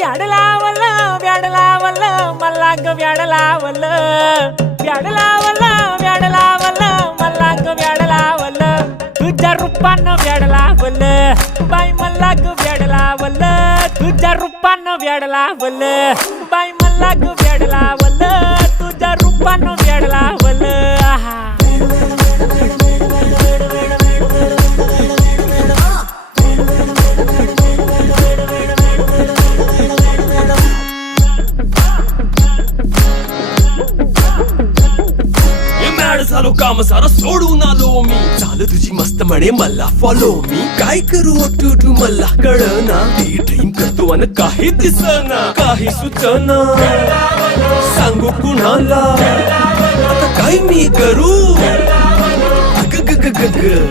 व्याड लावलं व्याड लावलं मला ग व्याड लावलं व्याड लावलं व्याड लावलं मला ग व्याड लावलं तुझ्या रूपानं व्याड लावलं बाई मला ग व्याड लावलं तुझ्या रूपानं व्याड लावलं बाई मला ग व्याड लावलं तुझ्या रूपानं व्याड लावलं आहा झालो काम सारा सोडून आलो मी झालं तुझी मस्त म्हणे मला फॉलो मी काय करू टू मला कळना ती ड्रीम करतो अन काही दिसना काही सुचना सांगू कुणाला आता काय मी करू ग ग ग ग ग